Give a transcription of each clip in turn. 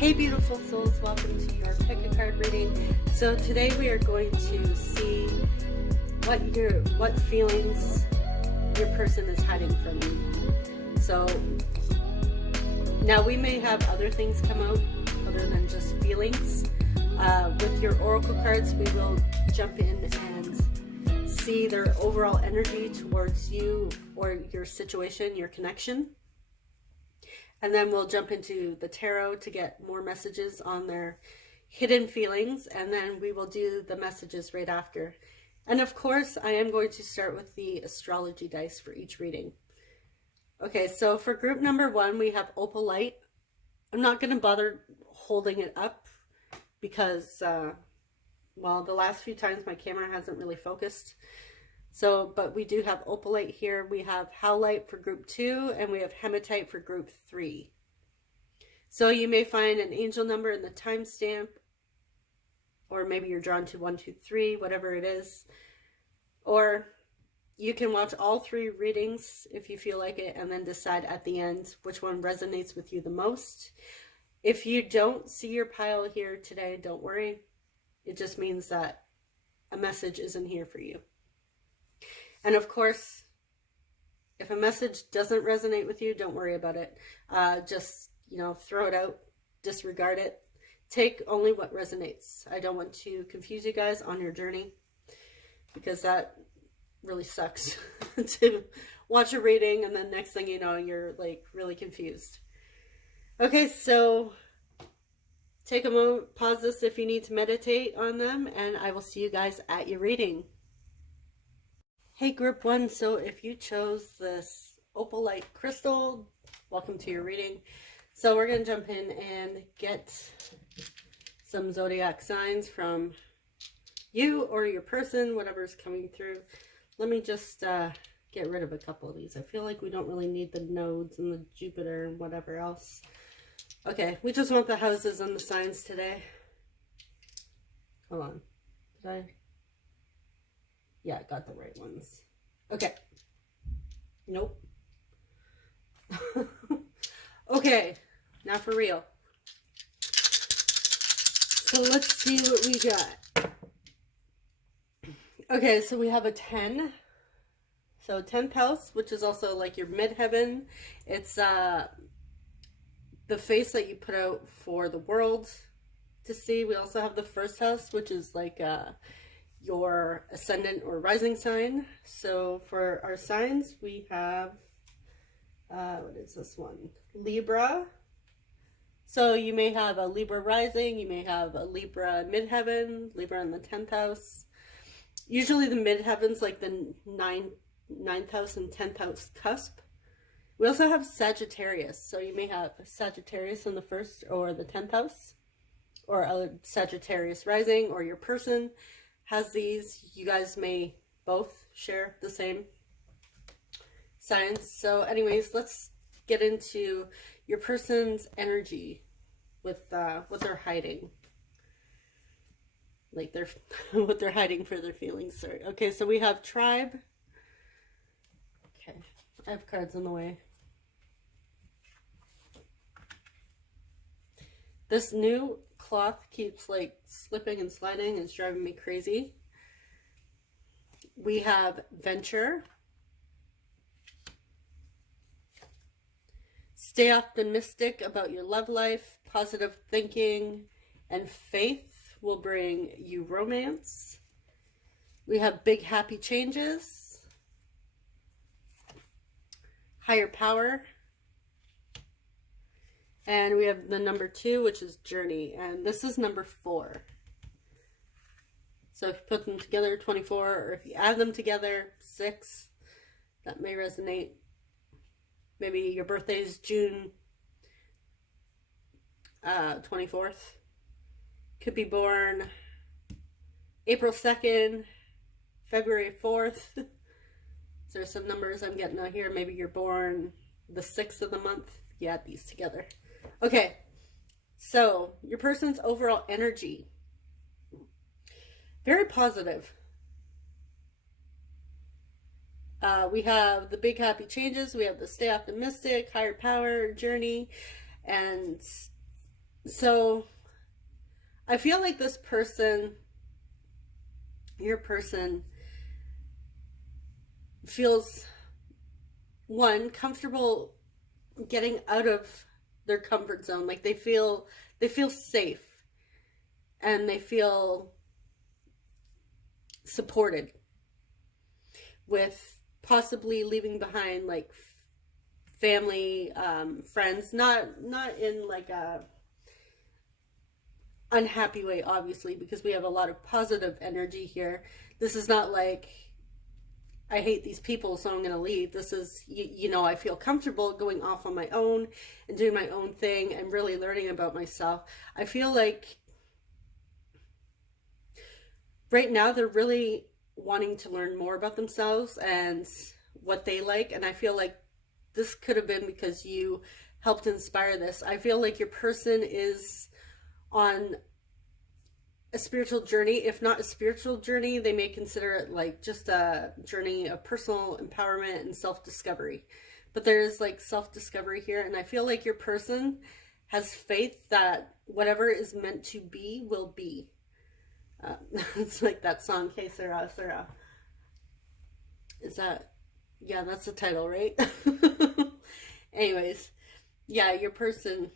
Hey beautiful souls, welcome to your pick a card reading. So today we are going to see what feelings your person is hiding from you. So now we may have other things come out other than just feelings. With your oracle cards, we will jump in and see their overall energy towards you or your situation, your connection. And then we'll jump into the tarot to get more messages on their hidden feelings. And then we will do the messages right after. And of course, I am going to start with the astrology dice for each reading. Okay, so for group number 1, we have Opal Light. I'm not going to bother holding it up because, well, the last few times my camera hasn't really focused. So, but we do have Opalite here. We have Howlite for group 2, and we have Hematite for group 3. So you may find an angel number in the timestamp, or maybe you're drawn to 1, 2, 3, whatever it is. Or you can watch all 3 readings if you feel like it, and then decide at the end which one resonates with you the most. If you don't see your pile here today, don't worry. It just means that a message isn't here for you. And of course, if a message doesn't resonate with you, don't worry about it. Just, throw it out, disregard it. Take only what resonates. I don't want to confuse you guys on your journey because that really sucks to watch a reading and then next thing you know, you're like really confused. Okay, so take a moment, pause this if you need to meditate on them, and I will see you guys at your reading. Hey group 1, so if you chose this Opalite crystal, welcome to your reading. So we're going to jump in and get some zodiac signs from you or your person, whatever's coming through. Let me just get rid of a couple of these. I feel like we don't really need the nodes and the Jupiter and whatever else. Okay, we just want the houses and the signs today. Hold on. Did I? Yeah, I got the right ones. Okay. Nope. Okay, now for real. So let's see what we got. Okay, so we have a 10. So 10th house, which is also like your midheaven. It's the face that you put out for the world to see. We also have the first house, which is like your ascendant or rising sign. So for our signs, we have, what is this one? Libra. So you may have a Libra rising, you may have a Libra midheaven, Libra in the 10th house. Usually the midheaven's like the 9th house and 10th house cusp. We also have Sagittarius. So you may have Sagittarius in the 1st or the 10th house, or a Sagittarius rising, or your person has these. You guys may both share the same signs. So anyways, let's get into your person's energy with what they're hiding. Like they're what they're hiding for their feelings. Sorry. Okay, so we have tribe. Okay, I have cards in the way. This new cloth keeps like slipping and sliding. It's driving me crazy. We have venture. Stay optimistic about your love life. Positive thinking and faith will bring you romance. We have big happy changes. Higher power. And we have the number 2, which is journey. And this is number 4. So if you put them together, 24, or if you add them together, 6, that may resonate. Maybe your birthday is June 24th. Could be born April 2nd, February 4th. So there's some numbers I'm getting out here. Maybe you're born the 6th of the month. You add these together. Okay, so your person's overall energy. Very positive. We have the big happy changes. We have the stay optimistic, higher power, journey, and So I feel like this person, your person, feels, one, comfortable getting out of their comfort zone. Like they feel safe, and they feel supported with possibly leaving behind like family, friends, not in like a unhappy way, obviously, because we have a lot of positive energy here. This is not like I hate these people, so I'm going to leave. This is, you know, I feel comfortable going off on my own and doing my own thing and really learning about myself. I feel like right now they're really wanting to learn more about themselves and what they like. And I feel like this could have been because you helped inspire this. I feel like your person is on a spiritual journey. If not a spiritual journey, they may consider it like just a journey of personal empowerment and self-discovery. But there is like self-discovery here, and I feel like your person has faith that whatever is meant to be will be. It's like that song, Hey Sarah, Sarah. Is that, yeah, that's the title, right? Anyways, yeah, your person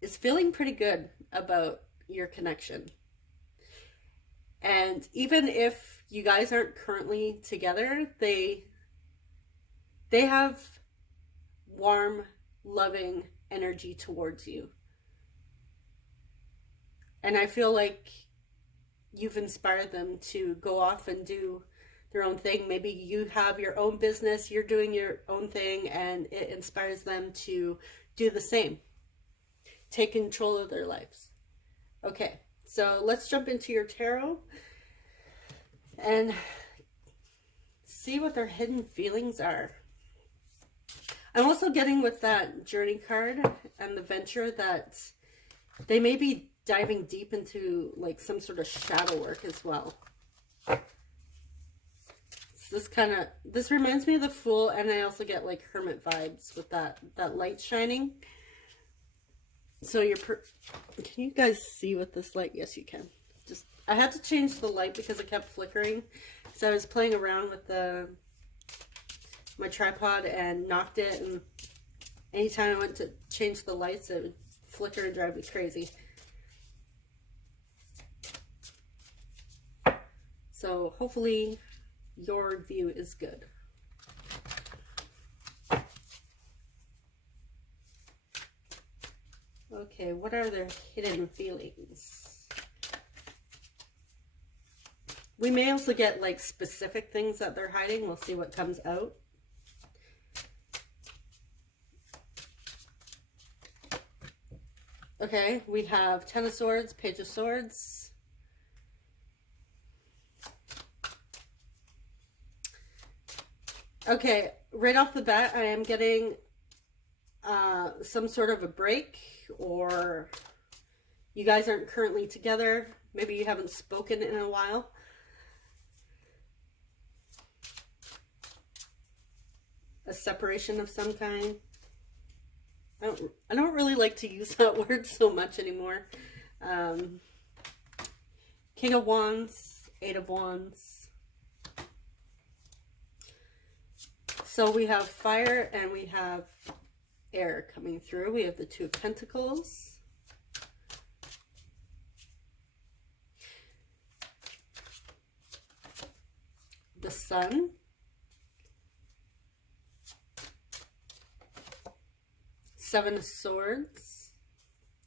is feeling pretty good about your connection. And even if you guys aren't currently together, they have warm, loving energy towards you. And I feel like you've inspired them to go off and do their own thing. Maybe you have your own business, you're doing your own thing, and it inspires them to do the same. Take control of their lives. Okay, so let's jump into your tarot and see what their hidden feelings are. I'm also getting with that journey card and the venture that they may be diving deep into like some sort of shadow work as well. So this reminds me of the Fool, and I also get like Hermit vibes with that light shining. So can you guys see with this light? Yes, you can. I had to change the light because it kept flickering. So I was playing around with my tripod and knocked it, and anytime I went to change the lights, it would flicker and drive me crazy. So hopefully your view is good. Okay, what are their hidden feelings? We may also get like specific things that they're hiding. We'll see what comes out. Okay, we have Ten of Swords, Page of Swords. Okay, right off the bat, I am getting some sort of a break, or you guys aren't currently together. Maybe you haven't spoken in a while. A separation of some kind. I don't really like to use that word so much anymore. King of Wands, Eight of Wands. So we have fire and we have air coming through. We have the Two of Pentacles. The Sun. Seven of Swords.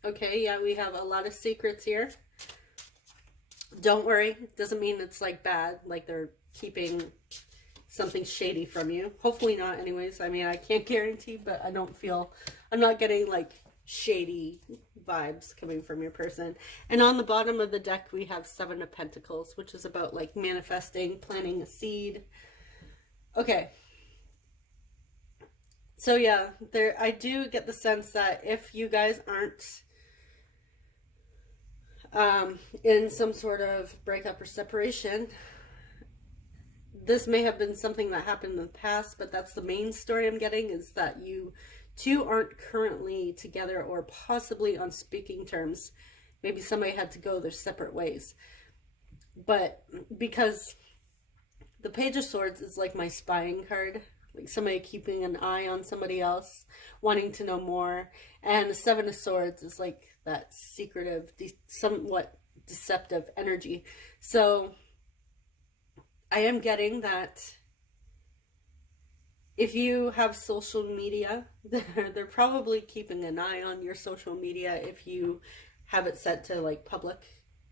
Okay, yeah, we have a lot of secrets here. Don't worry, it doesn't mean it's like bad, like they're keeping something shady from you. Hopefully not anyways. I mean, I can't guarantee, but I'm not getting like shady vibes coming from your person. And on the bottom of the deck, we have Seven of Pentacles, which is about like manifesting, planting a seed. Okay. So yeah, I do get the sense that if you guys aren't in some sort of breakup or separation, this may have been something that happened in the past, but that's the main story I'm getting, is that you two aren't currently together or possibly on speaking terms. Maybe somebody had to go their separate ways. But because the Page of Swords is like my spying card, like somebody keeping an eye on somebody else, wanting to know more. And the Seven of Swords is like that secretive, somewhat deceptive energy. So I am getting that if you have social media, they're probably keeping an eye on your social media if you have it set to like public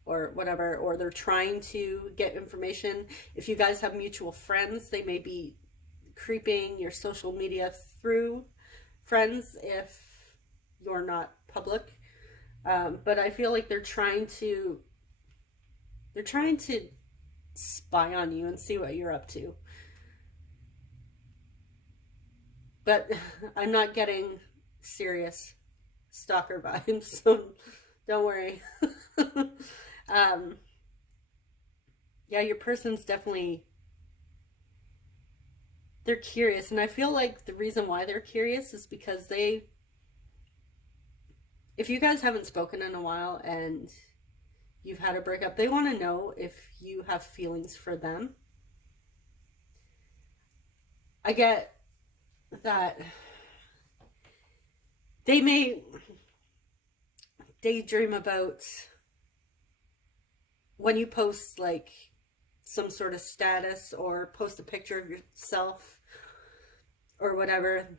or whatever, or they're trying to get information. If you guys have mutual friends, they may be creeping your social media through friends if you're not public. But I feel like they're trying to spy on you and see what you're up to. But I'm not getting serious stalker vibes, so don't worry. Yeah, your person's definitely, they're curious. And I feel like the reason why they're curious is because if you guys haven't spoken in a while and you've had a breakup, they want to know if you have feelings for them. I get that they may daydream about when you post like some sort of status or post a picture of yourself or whatever.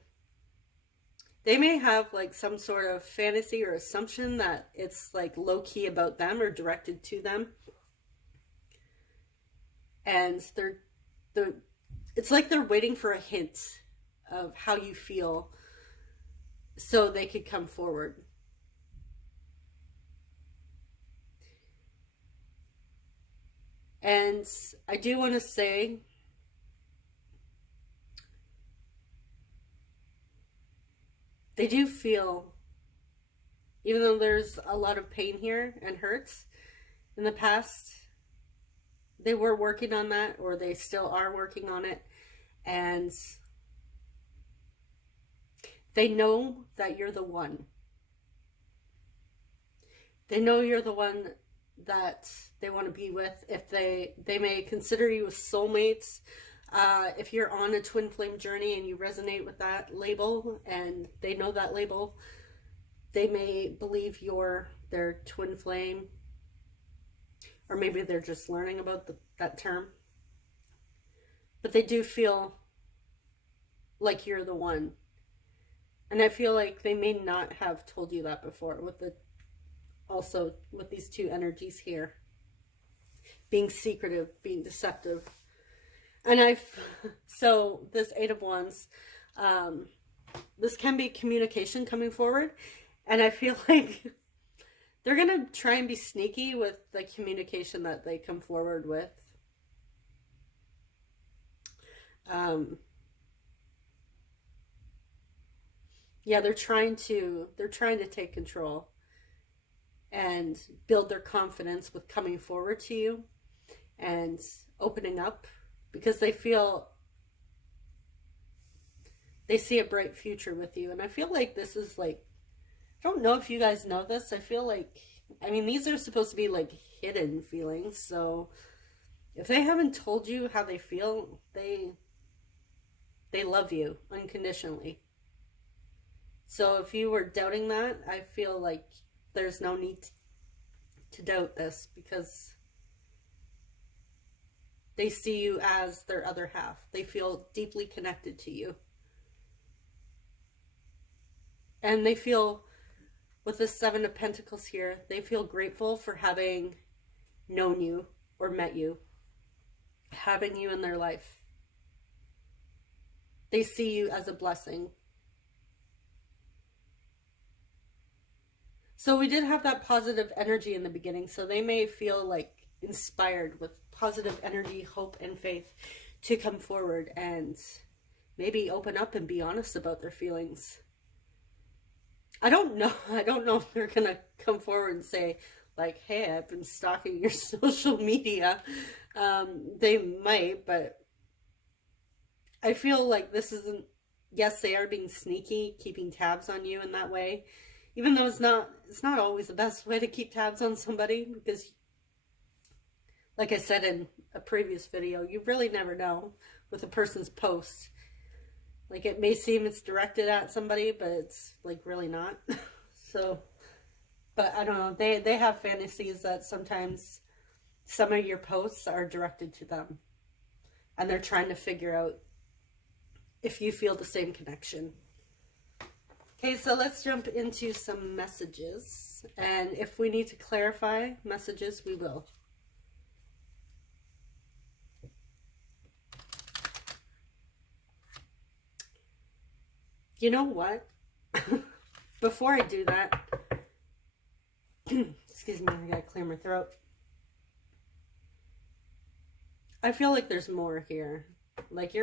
They may have like some sort of fantasy or assumption that it's like low-key about them or directed to them. And it's like they're waiting for a hint of how you feel so they could come forward. And I do want to say, they do feel, even though there's a lot of pain here and hurts in the past, they were working on that, or they still are working on it. And they know that you're the one. They know you're the one that they want to be with. If they may consider you as soulmates. If you're on a twin flame journey and you resonate with that label and they know that label, they may believe you're their twin flame, or maybe they're just learning about that term. But they do feel like you're the one. And I feel like they may not have told you that before also with these two energies here. Being secretive, being deceptive. And so this Eight of Wands, this can be communication coming forward. And I feel like they're going to try and be sneaky with the communication that they come forward with. Yeah, they're trying to take control and build their confidence with coming forward to you and opening up, because they feel they see a bright future with you. And I feel like this is like, I don't know if you guys know this, I feel like, I mean, these are supposed to be like hidden feelings, so if they haven't told you how they feel, they love you unconditionally. So if you were doubting that, I feel like there's no need to doubt this, because they see you as their other half. They feel deeply connected to you. And they feel, with the Seven of Pentacles here, they feel grateful for having known you or met you, having you in their life. They see you as a blessing. So we did have that positive energy in the beginning, so they may feel like inspired with positive energy, hope, and faith to come forward and maybe open up and be honest about their feelings. I don't know if they're gonna come forward and say like, hey, I've been stalking your social media. They might, but I feel like this isn't yes, they are being sneaky, keeping tabs on you in that way, even though it's not always the best way to keep tabs on somebody, because like I said in a previous video, you really never know with a person's post. Like, it may seem it's directed at somebody, but it's like really not. So, but I don't know, they have fantasies that sometimes some of your posts are directed to them, and they're trying to figure out if you feel the same connection. Okay, so let's jump into some messages, and if we need to clarify messages, we will. You know what? Before I do that, excuse me, I gotta clear my throat. I feel like there's more here. Like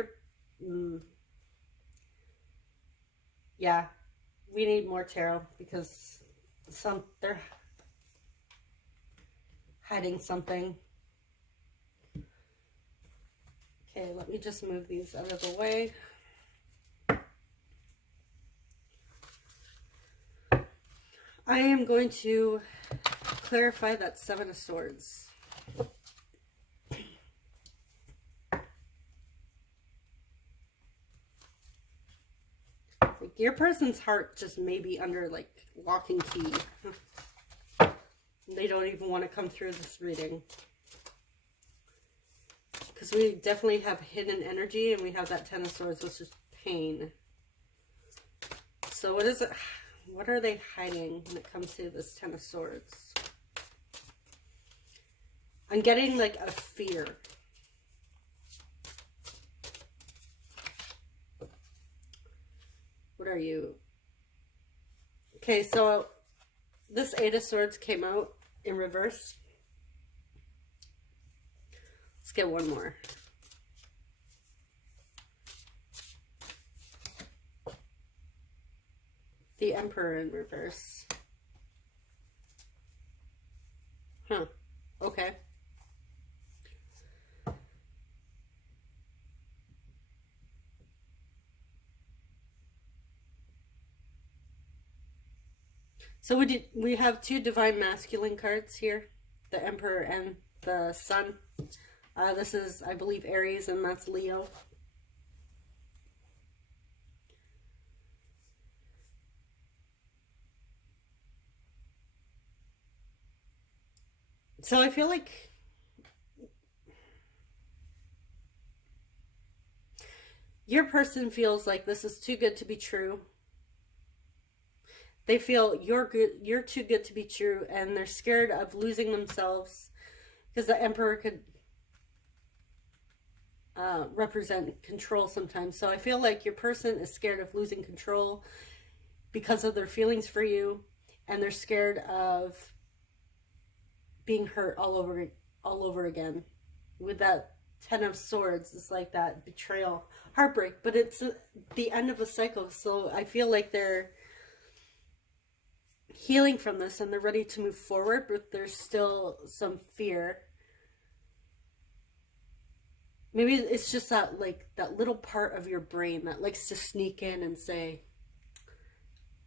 yeah, we need more tarot, because they're hiding something. Okay, let me just move these out of the way. I am going to clarify that Seven of Swords. Like, your person's heart just may be under like lock and key. They don't even want to come through this reading, because we definitely have hidden energy, and we have that Ten of Swords, which is pain. So what is it? What are they hiding when it comes to this Ten of Swords? I'm getting like a fear. What are you? Okay, so this Eight of Swords came out in reverse. Let's get one more. The Emperor in reverse. Huh. Okay. So we have two Divine Masculine cards here. The Emperor and the Sun. This is, I believe, Aries, and that's Leo. So I feel like your person feels like this is too good to be true. They feel you're too good to be true, and they're scared of losing themselves, because the Emperor could represent control sometimes. So I feel like your person is scared of losing control because of their feelings for you, and they're scared of being hurt all over again. With that Ten of Swords, it's like that betrayal, heartbreak, but it's the end of a cycle. So I feel like they're healing from this, and they're ready to move forward, but there's still some fear. Maybe it's just that, like, that little part of your brain that likes to sneak in and say,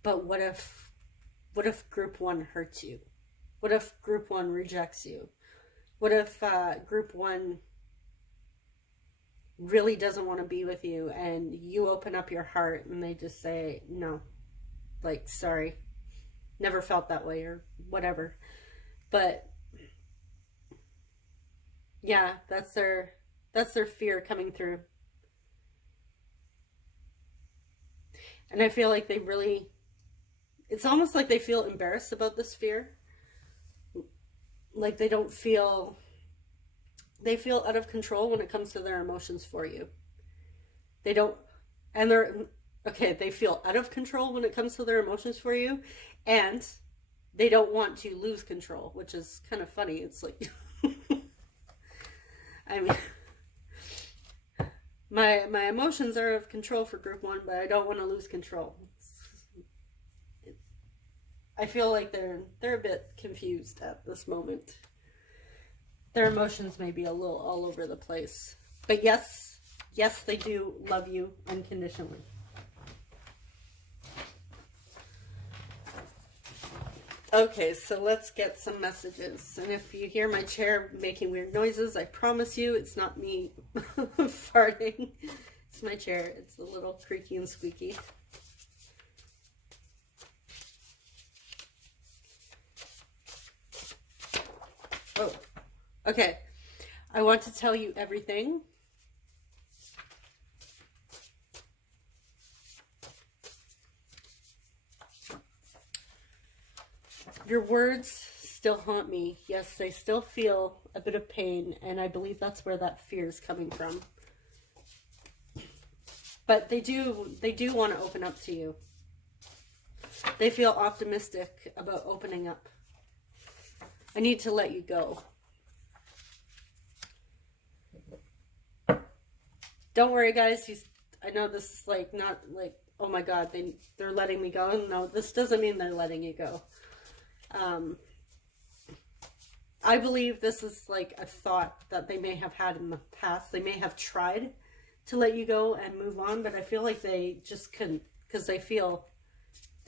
but what if group one hurts you? What if group one rejects you? What if group one really doesn't want to be with you, and you open up your heart and they just say, no, like, sorry, never felt that way, or whatever. But yeah, that's their fear coming through. And I feel like it's almost like they feel embarrassed about this fear. Like they feel out of control when it comes to their emotions for you. They feel out of control when it comes to their emotions for you, and they don't want to lose control, which is kind of funny. It's like, I mean, my emotions are out of control for group one, but I don't want to lose control. I feel like they're a bit confused at this moment. Their emotions may be a little all over the place. But yes, they do love you unconditionally. Okay, so let's get some messages. And if you hear my chair making weird noises, I promise you it's not me farting. It's my chair. It's a little creaky and squeaky. Oh, okay. I want to tell you everything. Your words still haunt me. Yes, they still feel a bit of pain, and I believe that's where that fear is coming from. But they do want to open up to you. They feel optimistic about opening up. I need to let you go. Don't worry, guys. I know this is like not like, oh my God, they're letting me go. No, this doesn't mean they're letting you go. I believe this is like a thought that they may have had in the past. They may have tried to let you go and move on, but I feel like they just couldn't, because they feel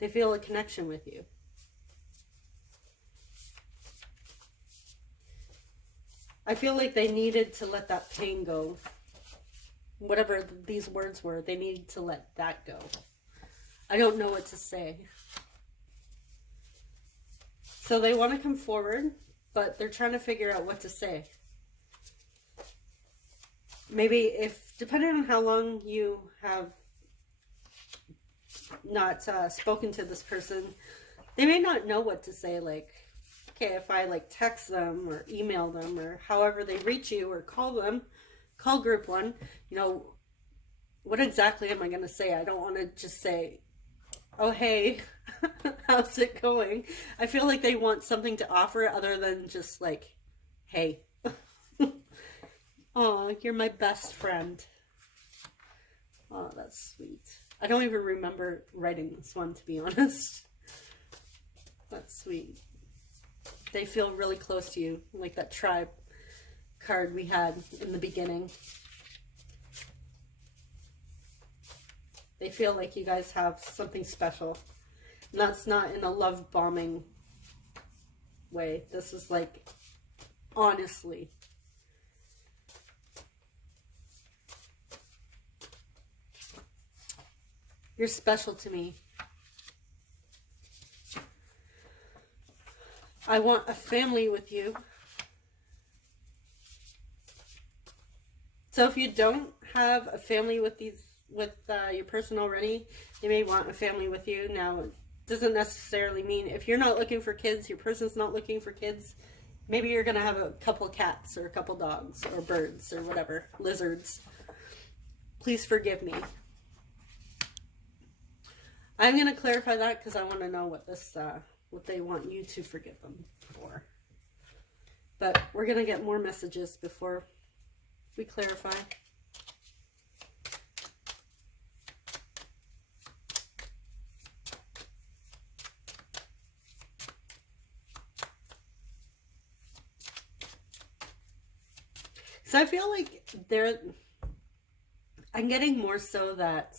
a connection with you. I feel like they needed to let that pain go. Whatever these words were, they needed to let that go. I don't know what to say. So they want to come forward, but they're trying to figure out what to say. Maybe depending on how long you have not spoken to this person, they may not know what to say. Like, okay, if I like text them or email them or however they reach you or call them, call group one, you know, what exactly am I going to say? I don't want to just say, oh, hey, how's it going? I feel like they want something to offer other than just like, hey. Oh, you're my best friend. Oh, that's sweet. I don't even remember writing this one, to be honest. That's sweet. They feel really close to you, like that tribe card we had in the beginning. They feel like you guys have something special. And that's not in a love bombing way. This is like, honestly. You're special to me. I want a family with you. So if you don't have a family with your person already, they may want a family with you. Now, it doesn't necessarily mean if you're not looking for kids, your person's not looking for kids, maybe you're going to have a couple cats or a couple dogs or birds or whatever, lizards. Please forgive me. I'm going to clarify that because I want to know what they want you to forgive them for. But we're going to get more messages before we clarify. So I feel like I'm getting more so that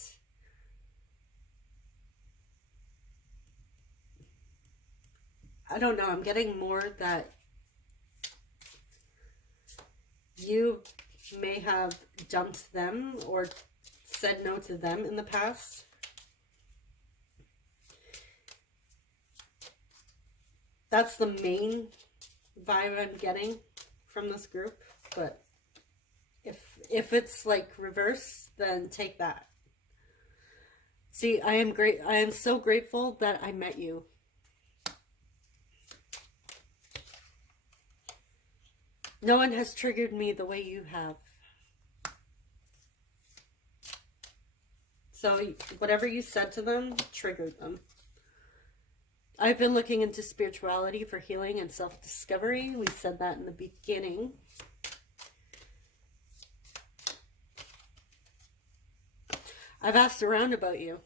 I don't know, I'm getting more that you may have dumped them or said no to them in the past. That's the main vibe I'm getting from this group, but if it's like reverse, then take that. See, I am so grateful that I met you. No one has triggered me the way you have. So whatever you said to them triggered them. I've been looking into spirituality for healing and self-discovery. We said that in the beginning. I've asked around about you.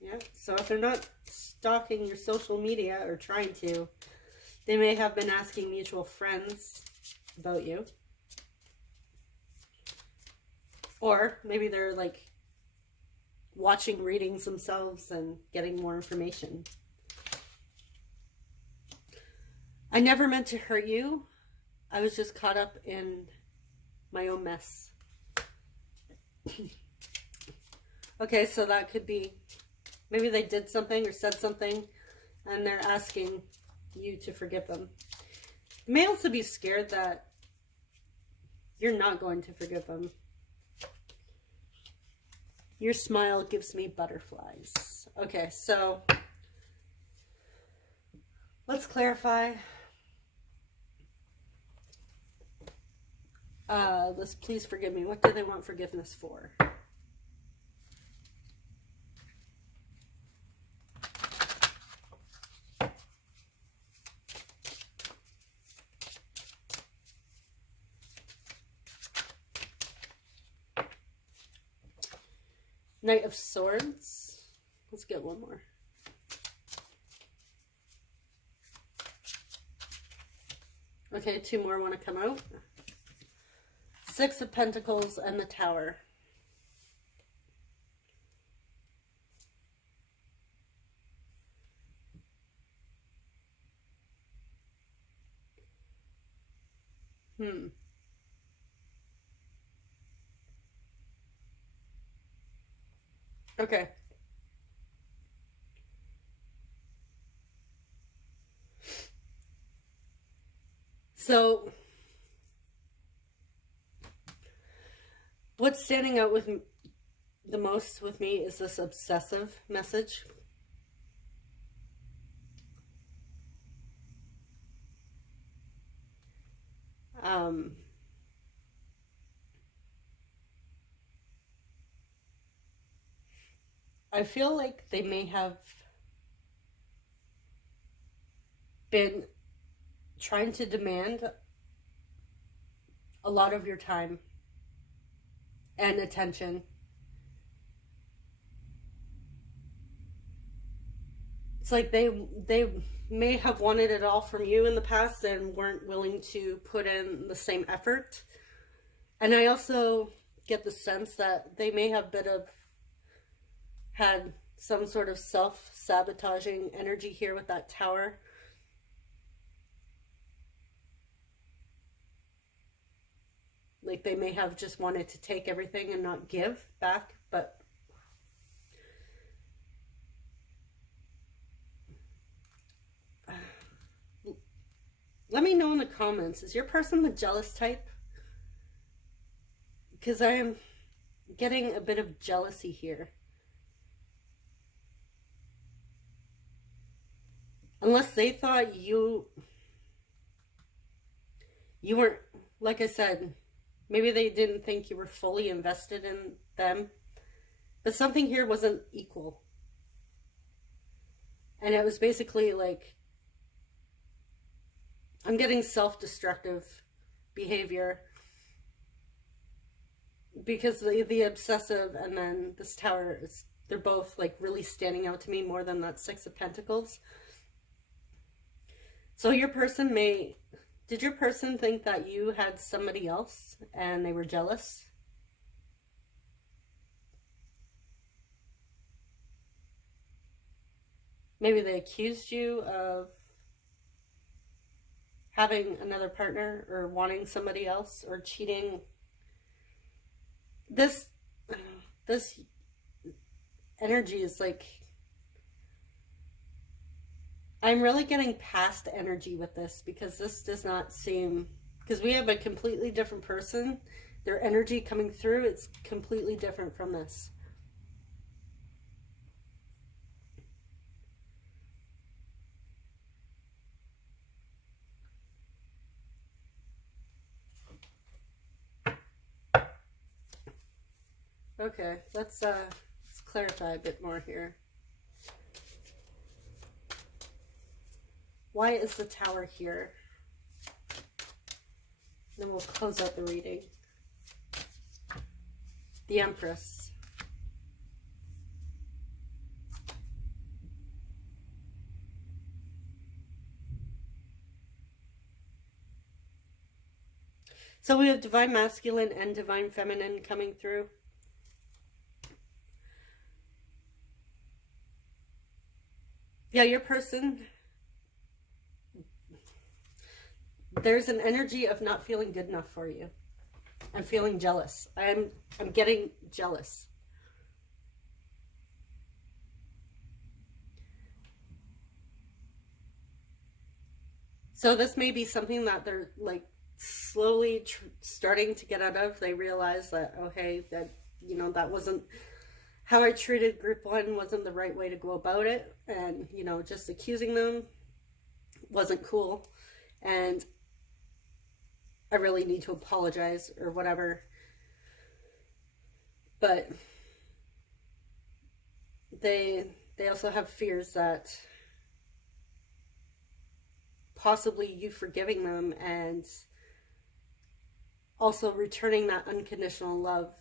Yeah, so if they're not stalking your social media or trying to, they may have been asking mutual friends about you. Or maybe they're like watching readings themselves and getting more information. I never meant to hurt you. I was just caught up in my own mess. Okay, so that could be, maybe they did something or said something and they're asking you to forgive them. You may also be scared that you're not going to forgive them. Your smile gives me butterflies. Okay, so let's clarify. This please forgive me. What do they want forgiveness for? Knight of Swords. Let's get one more. Okay, two more want to come out. Six of Pentacles and the Tower. Okay. So what's standing out with the most with me is this obsessive message. I feel like they may have been trying to demand a lot of your time and attention. It's like they may have wanted it all from you in the past and weren't willing to put in the same effort. And I also get the sense that they may have had some sort of self-sabotaging energy here with that Tower. Like they may have just wanted to take everything and not give back, but let me know in the comments, is your person the jealous type? Because I am getting a bit of jealousy here. Unless they thought you weren't, like I said, maybe they didn't think you were fully invested in them. But something here wasn't equal. And it was basically like, I'm getting self-destructive behavior. Because the obsessive and then this Tower, they're both like really standing out to me more than that Six of Pentacles. So your person did your person think that you had somebody else and they were jealous? Maybe they accused you of having another partner or wanting somebody else or cheating. This energy is like, I'm really getting past energy with this, because this does not seem, because we have a completely different person, their energy coming through, it's completely different from this. Okay, let's clarify a bit more here. Why is the Tower here? Then we'll close out the reading. The Empress. So we have Divine Masculine and Divine Feminine coming through. Yeah, your person, there's an energy of not feeling good enough for you. I'm feeling jealous. I'm getting jealous. So this may be something that they're like slowly starting to get out of. They realize that, oh, hey, that, you know, that wasn't how I treated group one, wasn't the right way to go about it. And, you know, just accusing them wasn't cool. And I really need to apologize or whatever. But they also have fears that possibly you forgiving them and also returning that unconditional love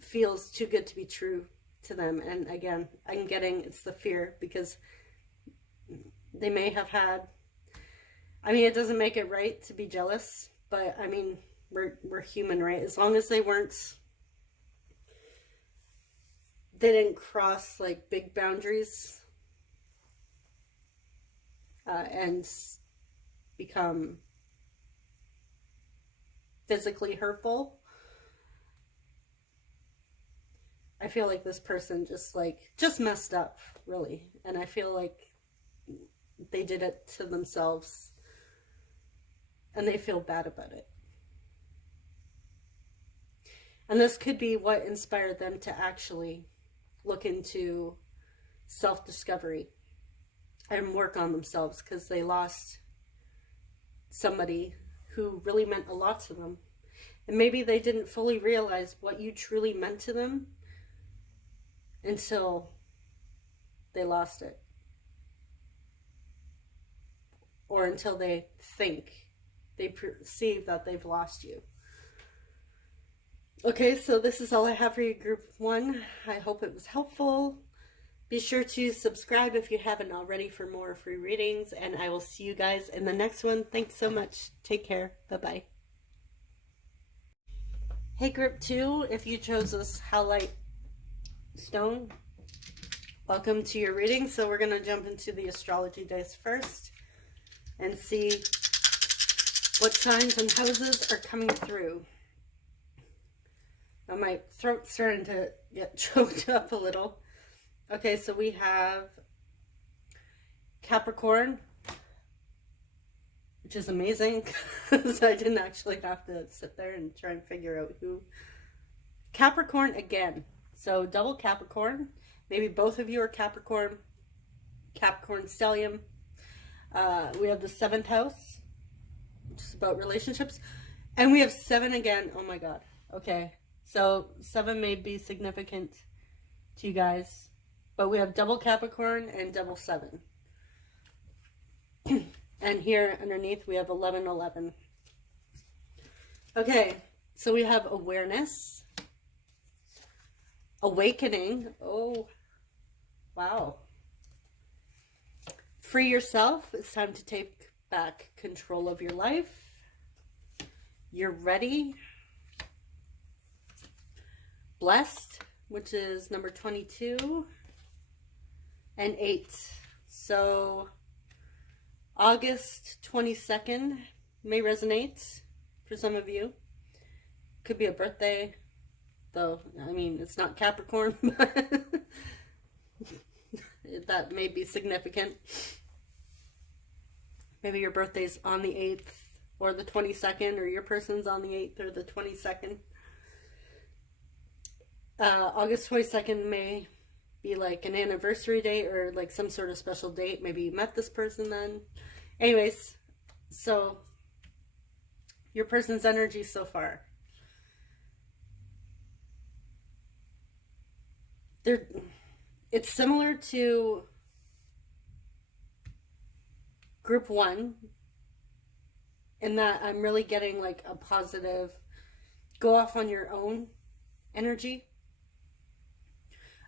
feels too good to be true to them. And again, I'm getting it's the fear, because they may have had, I mean, it doesn't make it right to be jealous, but I mean, we're human, right? As long as they didn't cross like big boundaries and become physically hurtful. I feel like this person just messed up, really. And I feel like they did it to themselves and they feel bad about it. And this could be what inspired them to actually look into self-discovery and work on themselves, because they lost somebody who really meant a lot to them. And maybe they didn't fully realize what you truly meant to them until they lost it. Or until they perceive that they've lost you. Okay, so this is all I have for you, group one. I hope it was helpful. Be sure to subscribe if you haven't already for more free readings, and I will see you guys in the next one. Thanks so much. Take care. Bye-bye. Hey, group two, if you chose this howlite stone, welcome to your reading. So we're going to jump into the astrology dice first and see what signs and houses are coming through. Now my throat's starting to get choked up a little. Okay, so we have Capricorn, which is amazing because I didn't actually have to sit there and try and figure out who. Capricorn again. So double Capricorn. Maybe both of you are Capricorn. Capricorn stellium. We have the 7th house, which is about relationships. And we have 7 again. Oh my God. Okay. So 7 may be significant to you guys. But we have double Capricorn and double 7. And here underneath we have 1111. Okay, so we have awareness, awakening. Oh, wow. Free yourself. It's time to take back control of your life. You're ready. Blessed, which is number 22. And 8. So August 22nd may resonate for some of you. Could be a birthday, though. I mean, it's not Capricorn, but that may be significant. Maybe your birthday's on the 8th or the 22nd, or your person's on the 8th or the 22nd. August 22nd may be like an anniversary date or like some sort of special date. Maybe you met this person then. Anyways, so your person's energy so far. It's similar to group one in that I'm really getting like a positive go off on your own energy.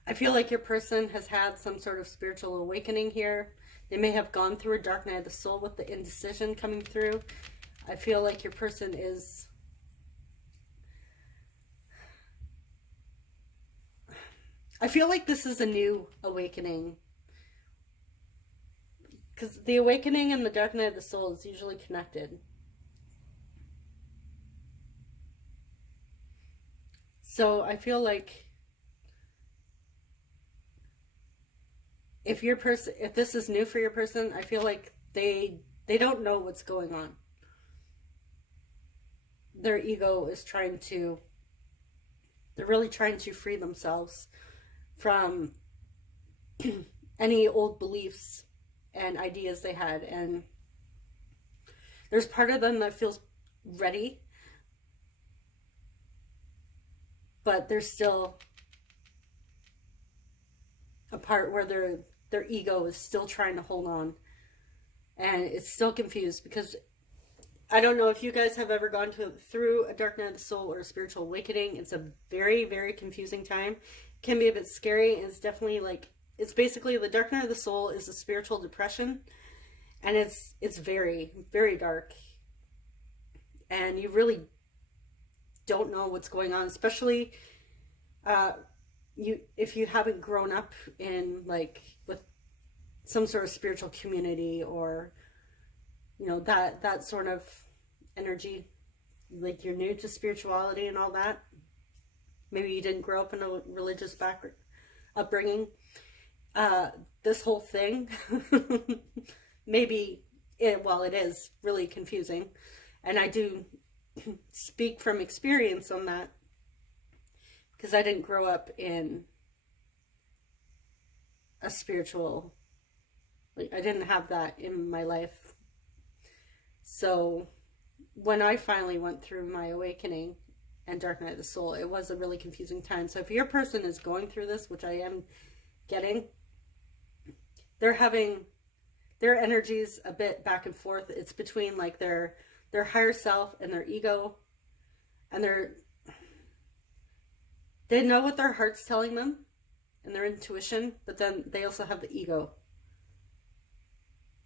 I feel like your person has had some sort of spiritual awakening here. They may have gone through a dark night of the soul with the indecision coming through. I feel like your person is... I feel like this is a new awakening. because the awakening and the dark night of the soul is usually connected. So I feel like if this is new for your person, I feel like they don't know what's going on. Their ego is they're really trying to free themselves from any old beliefs and ideas they had. And there's part of them that feels ready, but there's still a part where their ego is still trying to hold on, and it's still confused. Because I don't know if you guys have ever gone through a dark night of the soul or a spiritual awakening. It's a very, very confusing time. It can be a bit scary. It's definitely like, it's basically the dark night of the soul is a spiritual depression, and it's very, very dark, and you really don't know what's going on, especially if you haven't grown up in like with some sort of spiritual community, or that sort of energy, like you're new to spirituality and all that. Maybe you didn't grow up in a religious upbringing. This whole thing, it is really confusing, and I do speak from experience on that, because I didn't grow up in a spiritual, I didn't have that in my life. So when I finally went through my awakening and dark night of the soul, it was a really confusing time. So if your person is going through this, which I am getting, they're having their energies a bit back and forth. It's between like their higher self and their ego, and they know what their heart's telling them and their intuition, but then they also have the ego.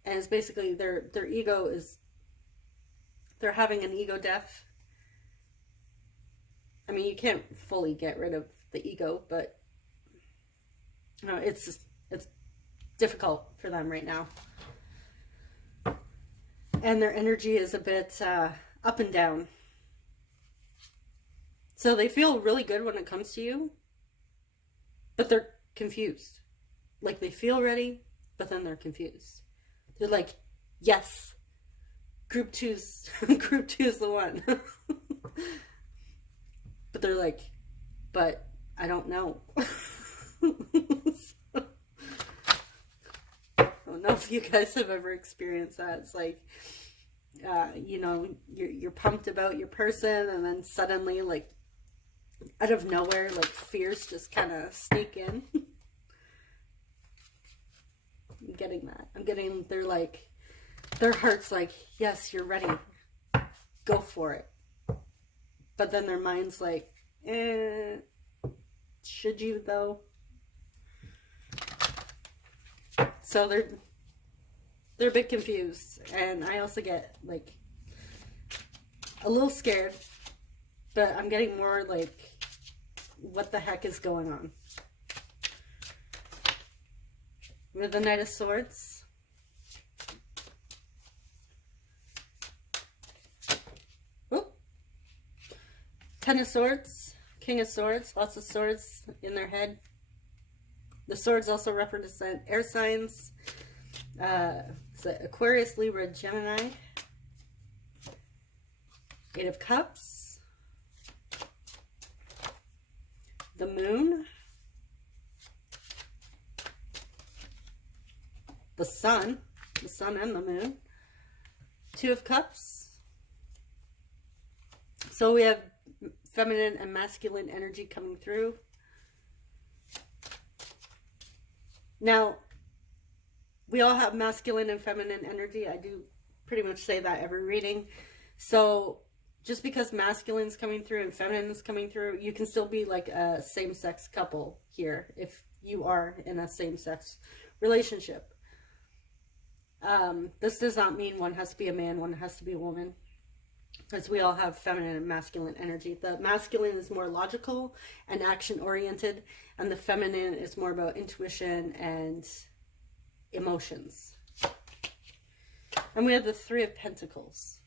And it's basically their ego is, they're having an ego death. I mean, you can't fully get rid of the ego, but it's difficult for them right now. And their energy is a bit up and down. So they feel really good when it comes to you, but they're confused. Like they feel ready, but then they're confused. They're like, yes, group two's the one. But they're like, but I don't know. So, I don't know if you guys have ever experienced that. It's like, you're pumped about your person, and then suddenly, like, out of nowhere, like, fears just kind of sneak in. I'm getting that. Their heart's like, yes, you're ready. Go for it. But then their mind's like, should you though? So they're a bit confused, and I also get like a little scared, but I'm getting more like, what the heck is going on? With the Knight of Swords, Ten of Swords, King of Swords, lots of swords in their head. The swords also represent air signs. So Aquarius, Libra, Gemini. Eight of Cups. The Moon. The Sun and the Moon. Two of Cups. So we have feminine and masculine energy coming through. Now, we all have masculine and feminine energy. I do pretty much say that every reading. So just because masculine is coming through and feminine is coming through, you can still be like a same-sex couple here if you are in a same-sex relationship. This does not mean one has to be a man, one has to be a woman, because we all have feminine and masculine energy. The masculine is more logical and action-oriented, and the feminine is more about intuition and emotions. And we have the Three of Pentacles.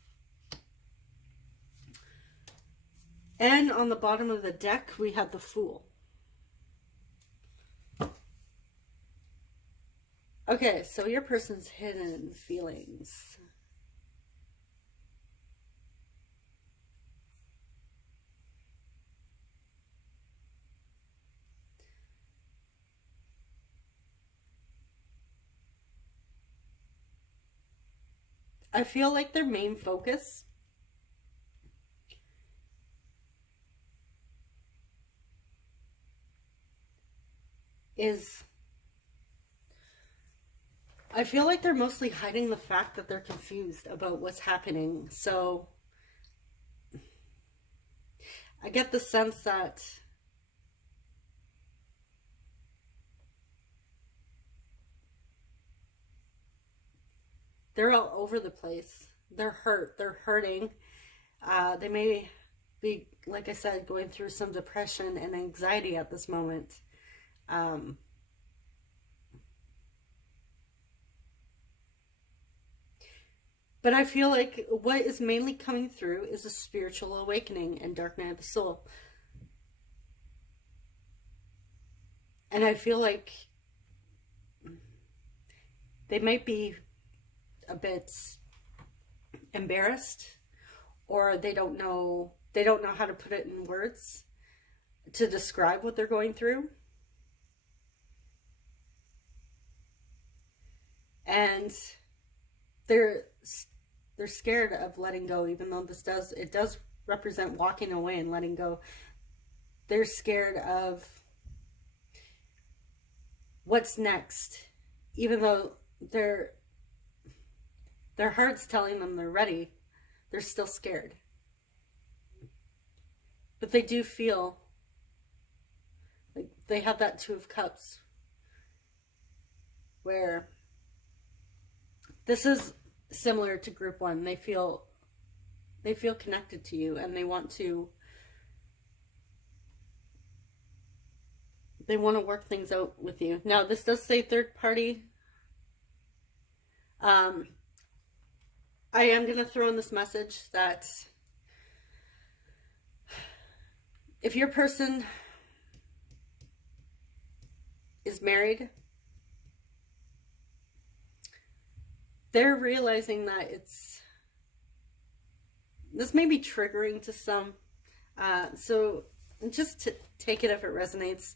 And on the bottom of the deck, we have the Fool. Okay, so your person's hidden feelings. I feel like their main focus is, I feel like they're mostly hiding the fact that they're confused about what's happening. So I get the sense that they're all over the place. They're hurt. They're hurting. They may be, like I said, going through some depression and anxiety at this moment. But I feel like what is mainly coming through is a spiritual awakening and dark night of the soul. And I feel like they might be a bit embarrassed, or they don't know how to put it in words to describe what they're going through. And they're scared of letting go, even though it does represent walking away and letting go. They're scared of what's next, even though their heart's telling them they're ready. They're still scared. But they do feel like they have that Two of Cups, where this is similar to group one. They feel connected to you, and they want to work things out with you. Now, this does say third party. I am going to throw in this message that if your person is married, they're realizing that this may be triggering to some. So just to take it if it resonates.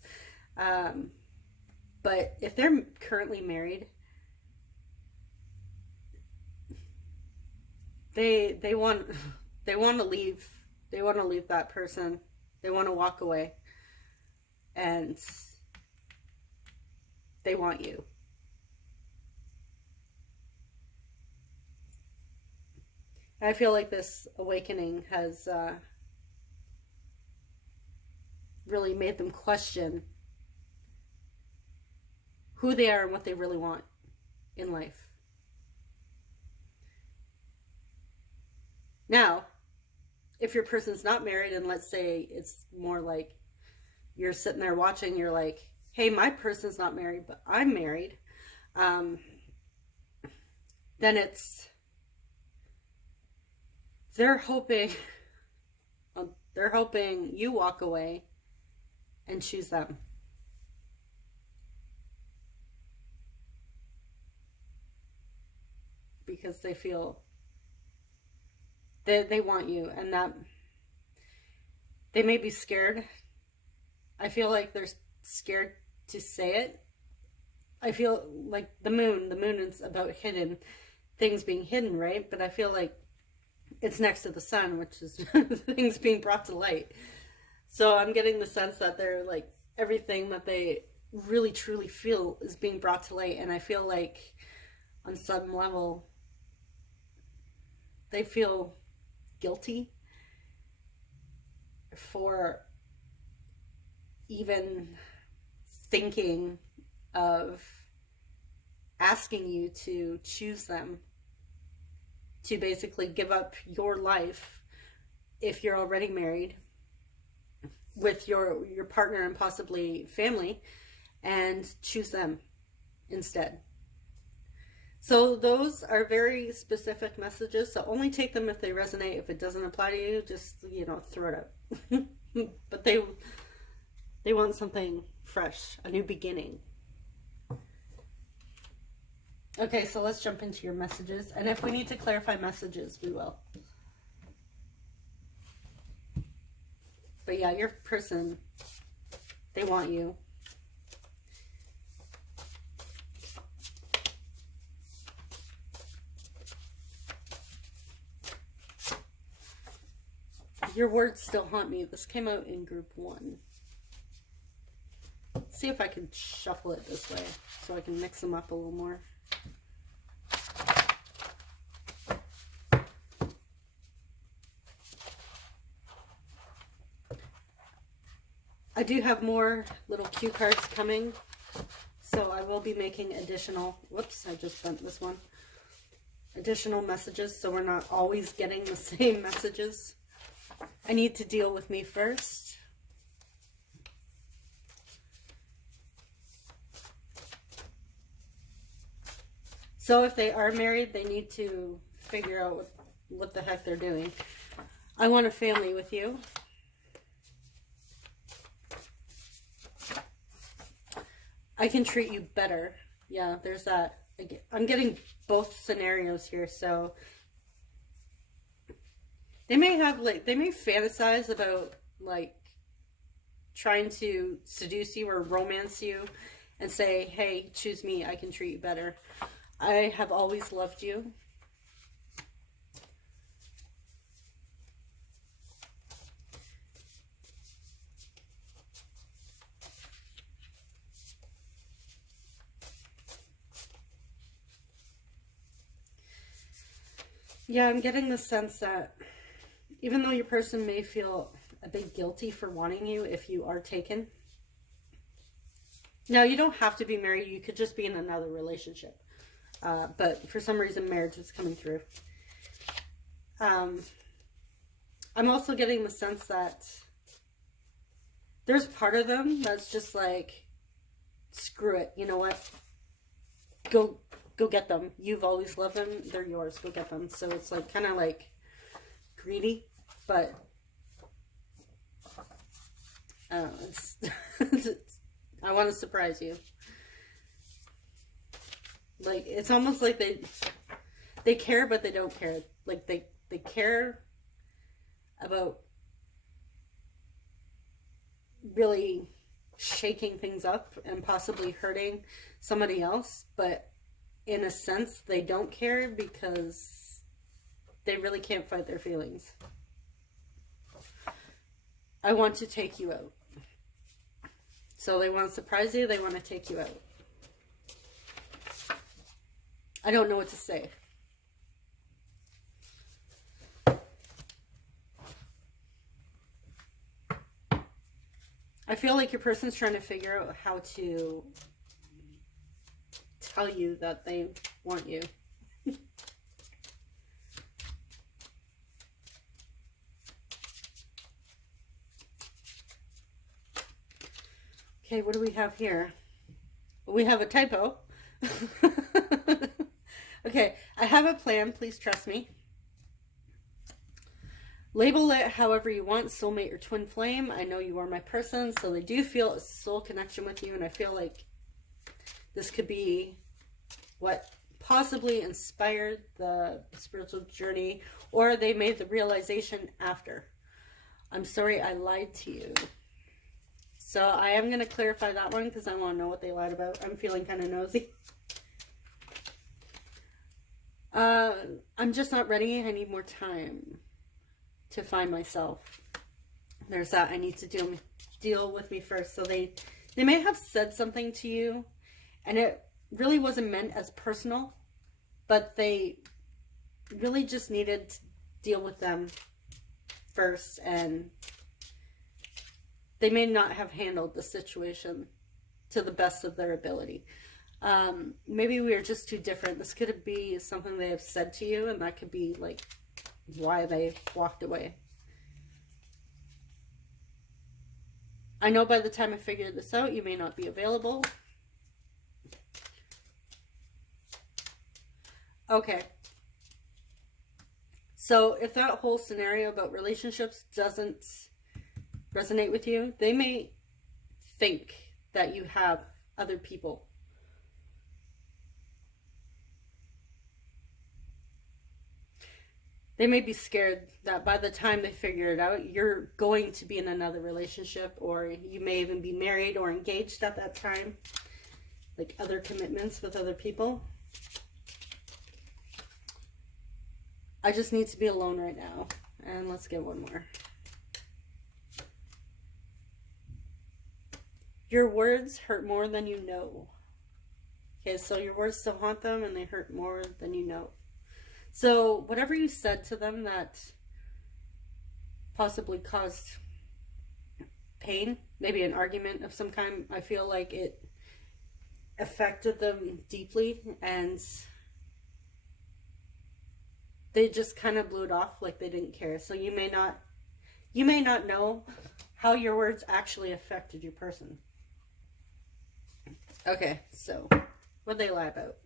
But if they're currently married, they want to leave. They want to leave that person. They want to walk away. And they want you. I feel like this awakening has really made them question who they are and what they really want in life. Now, if your person's not married, and let's say it's more like you're sitting there watching, you're like, hey, my person's not married, but I'm married, then they're hoping you walk away and choose them. Because they feel they want you, and that they may be scared. I feel like they're scared to say it. I feel like the moon is about hidden things being hidden, right? But I feel like it's next to the sun, which is things being brought to light. So I'm getting the sense that they're like, everything that they really truly feel is being brought to light. And I feel like on some level they feel guilty for even thinking of asking you to choose them, to basically give up your life if you're already married with your partner and possibly family, and choose them instead. So those are very specific messages. So only take them if they resonate. If it doesn't apply to you, just, throw it out. But they want something fresh, a new beginning. Okay, so let's jump into your messages. And if we need to clarify messages, we will. But yeah, your person, they want you. Your words still haunt me. This came out in group 1. Let's see if I can shuffle it this way so I can mix them up a little more. I do have more little cue cards coming, so I will be making additional, whoops, I just bent this one, additional messages, so we're not always getting the same messages. I need to deal with me first. So if they are married, they need to figure out what the heck they're doing. I want a family with you. I can treat you better. Yeah, there's that. I'm getting both scenarios here. So they may have, they may fantasize about, trying to seduce you or romance you and say, hey, choose me, I can treat you better. I have always loved you. Yeah, I'm getting the sense that even though your person may feel a bit guilty for wanting you if you are taken. Now, you don't have to be married. You could just be in another relationship. But for some reason, marriage is coming through. I'm also getting the sense that there's part of them that's just like, screw it. You know what? Go get them. You've always loved them. They're yours. Go get them. So it's like kind of like greedy, but I don't know. I want to surprise you. Like, it's almost like they care, but they don't care. Like they care about really shaking things up and possibly hurting somebody else, but in a sense, they don't care because they really can't fight their feelings. I want to take you out. So they want to surprise you. They want to take you out. I don't know what to say. I feel like your person's trying to figure out how to tell you that they want you. Okay, what do we have here? We have a typo. Okay, I have a plan. Please trust me. Label it however you want, soulmate or twin flame. I know you are my person, so they do feel a soul connection with you, and I feel like this could be what possibly inspired the spiritual journey, or they made the realization after. I'm sorry I lied to you. So I am going to clarify that one because I want to know what they lied about. I'm feeling kind of nosy. I'm just not ready. I need more time to find myself. There's that. I need to deal with me first. So they may have said something to you and it really wasn't meant as personal, but they really just needed to deal with them first, and they may not have handled the situation to the best of their ability. Maybe we are just too different. This could be something they have said to you, and that could be like why they walked away. I know by the time I figure this out, you may not be available. Okay. So if that whole scenario about relationships doesn't resonate with you, they may think that you have other people. They may be scared that by the time they figure it out, you're going to be in another relationship, or you may even be married or engaged at that time. Like other commitments with other people. I just need to be alone right now. And let's get one more. Your words hurt more than you know. Okay, so your words still haunt them and they hurt more than you know. So whatever you said to them that possibly caused pain, maybe an argument of some kind, I feel like it affected them deeply and they just kind of blew it off like they didn't care. So you may not know how your words actually affected your person. Okay, so what'd they lie about?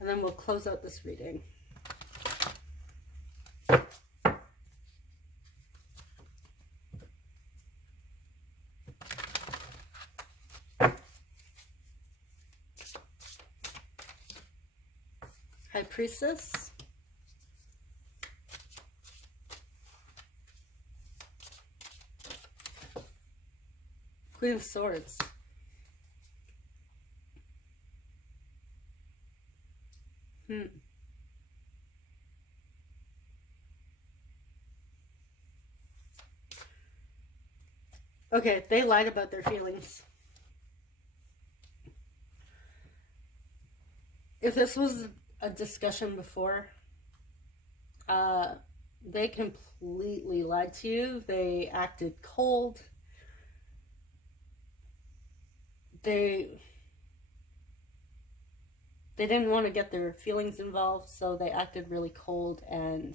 And then we'll close out this reading. High Priestess. Queen of Swords. Okay, they lied about their feelings. If this was a discussion before, they completely lied to you. They acted cold. They didn't want to get their feelings involved, so they acted really cold and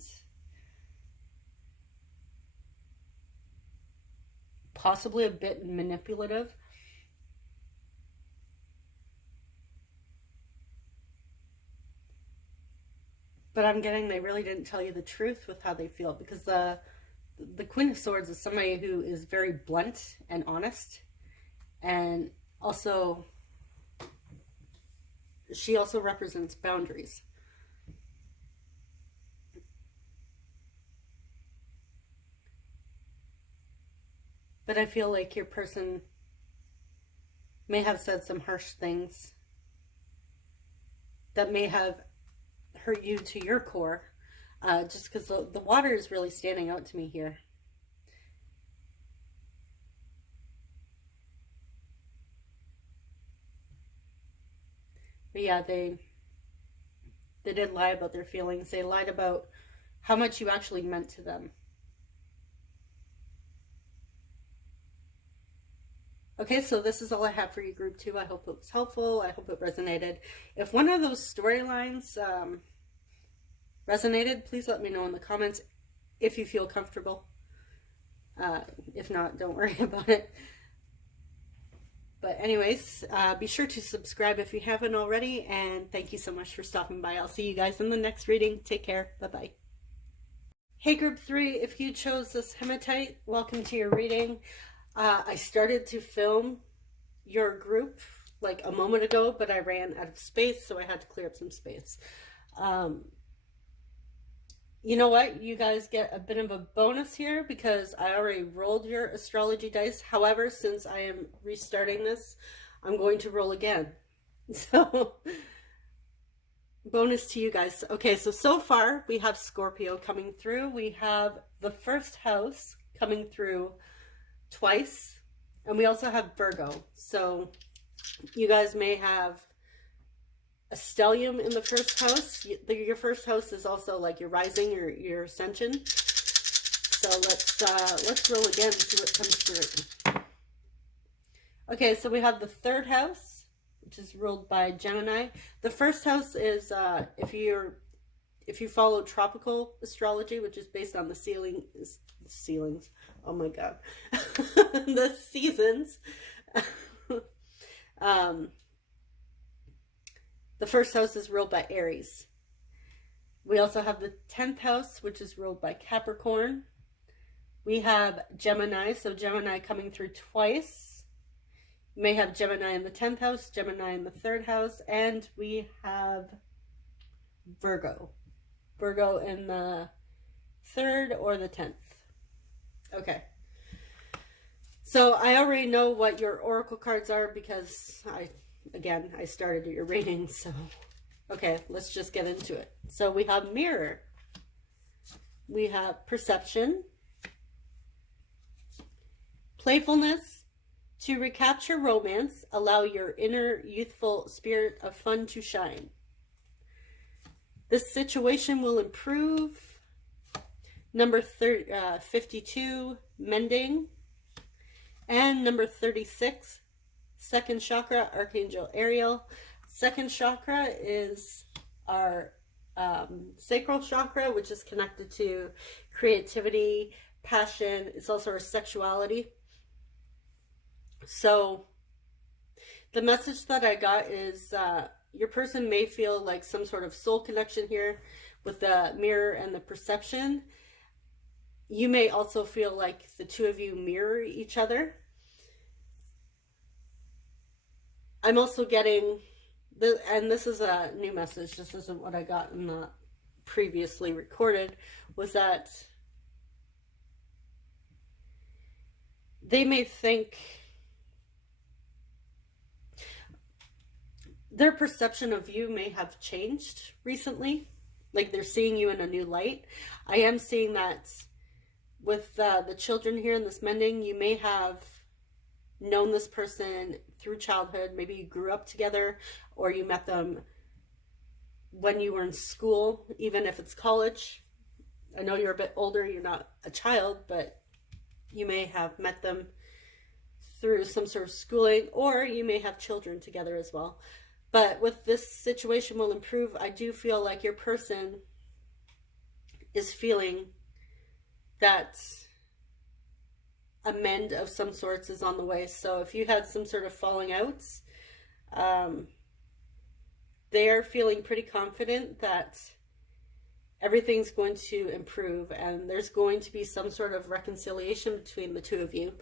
possibly a bit manipulative. But I'm getting they really didn't tell you the truth with how they feel, because the Queen of Swords is somebody who is very blunt and honest, and also she also represents boundaries. But I feel like your person may have said some harsh things that may have hurt you to your core, just because the water is really standing out to me here. But yeah, they did lie about their feelings. They lied about how much you actually meant to them. Okay, so this is all I have for you, Group 2. I hope it was helpful. I hope it resonated. If one of those storylines resonated, please let me know in the comments if you feel comfortable. If not, don't worry about it. But anyways, be sure to subscribe if you haven't already, and thank you so much for stopping by. I'll see you guys in the next reading. Take care. Bye-bye. Hey, Group 3, if you chose this hematite, welcome to your reading. I started to film your group like a moment ago, but I ran out of space, so I had to clear up some space. You know what? You guys get a bit of a bonus here because I already rolled your astrology dice. However, since I am restarting this, I'm going to roll again. So, bonus to you guys. Okay, so far we have Scorpio coming through. We have the first house coming through twice, and we also have Virgo. So you guys may have a stellium in the first house. Your first house is also like your rising or your ascension. So let's roll again and see what comes through. Okay, so we have the third house, which is ruled by Gemini. The first house is if you follow tropical astrology, which is based on the ceilings. Oh my god. The seasons. The first house is ruled by Aries. We also have the 10th house, which is ruled by Capricorn. We have Gemini, so Gemini coming through twice. You may have Gemini in the 10th house, Gemini in the 3rd house, and we have Virgo. Virgo in the 3rd or the 10th. Okay. So I already know what your oracle cards are because I started your reading, so okay, let's just get into it. So we have mirror. We have perception. Playfulness. To recapture romance, allow your inner youthful spirit of fun to shine. This situation will improve. Number 52, mending. And number 36, second chakra, Archangel Ariel. Second chakra is our sacral chakra, which is connected to creativity, passion. It's also our sexuality. So the message that I got is your person may feel like some sort of soul connection here with the mirror and the perception. You may also feel like the two of you mirror each other. I'm also getting, and this is a new message, this isn't what I got in the previously recorded, was that they may think their perception of you may have changed recently. Like they're seeing you in a new light. I am seeing that with the children here in this mending. You may have known this person through childhood. Maybe you grew up together, or you met them when you were in school, even if it's college. I know you're a bit older, you're not a child, but you may have met them through some sort of schooling, or you may have children together as well. But with this situation will improve, I do feel like your person is feeling that a mend of some sorts is on the way. So if you had some sort of falling outs, they are feeling pretty confident that everything's going to improve and there's going to be some sort of reconciliation between the two of you.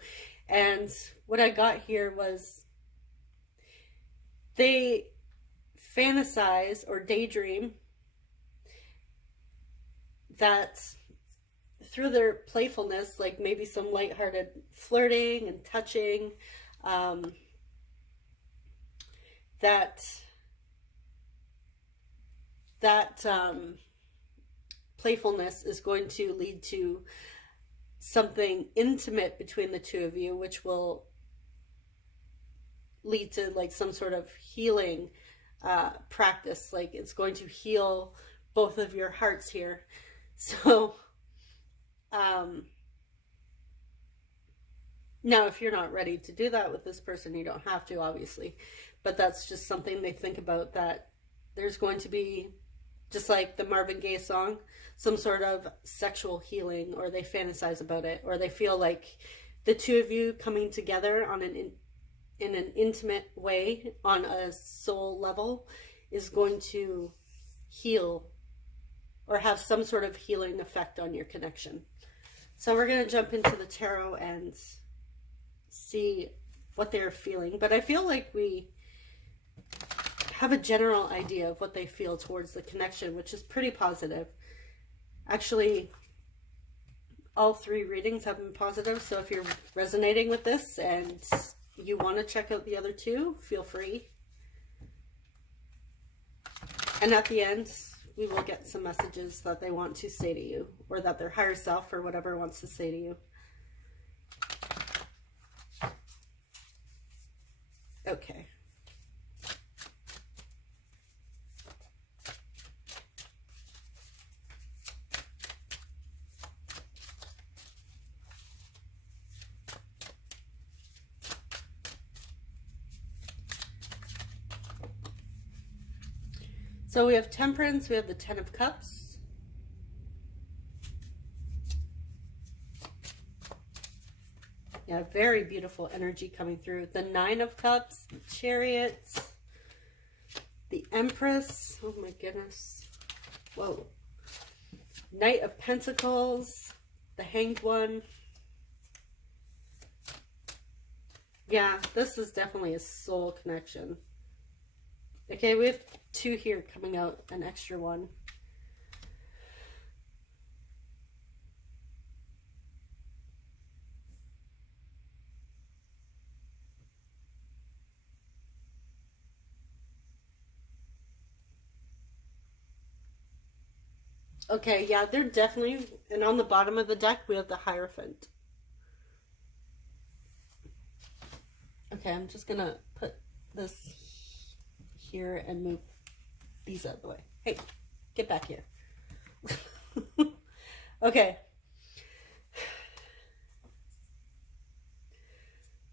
And what I got here was they fantasize or daydream that through their playfulness, like maybe some lighthearted flirting and touching, that playfulness is going to lead to something intimate between the two of you, which will lead to like some sort of healing practice. Like it's going to heal both of your hearts here. So now if you're not ready to do that with this person, you don't have to, obviously, but that's just something they think about, that there's going to be, just like the Marvin Gaye song, some sort of sexual healing, or they fantasize about it, or they feel like the two of you coming together on in an intimate way, on a soul level, is going to heal or have some sort of healing effect on your connection. So we're going to jump into the tarot and see what they're feeling. But I feel like we have a general idea of what they feel towards the connection, which is pretty positive. Actually, all three readings have been positive. So if you're resonating with this and you want to check out the other two, feel free. And at the end, we will get some messages that they want to say to you, or that their higher self or whatever wants to say to you. Okay. So we have Temperance, we have the Ten of Cups. Yeah, very beautiful energy coming through. The Nine of Cups, the Chariot, the Empress. Oh my goodness. Whoa. Knight of Pentacles. The Hanged One. Yeah, this is definitely a soul connection. Okay, we have 2 here coming out, an extra one. Okay, yeah, they're definitely, and on the bottom of the deck, we have the Hierophant. Okay, I'm just gonna put this here and move these out of the way. Hey, get back here. Okay.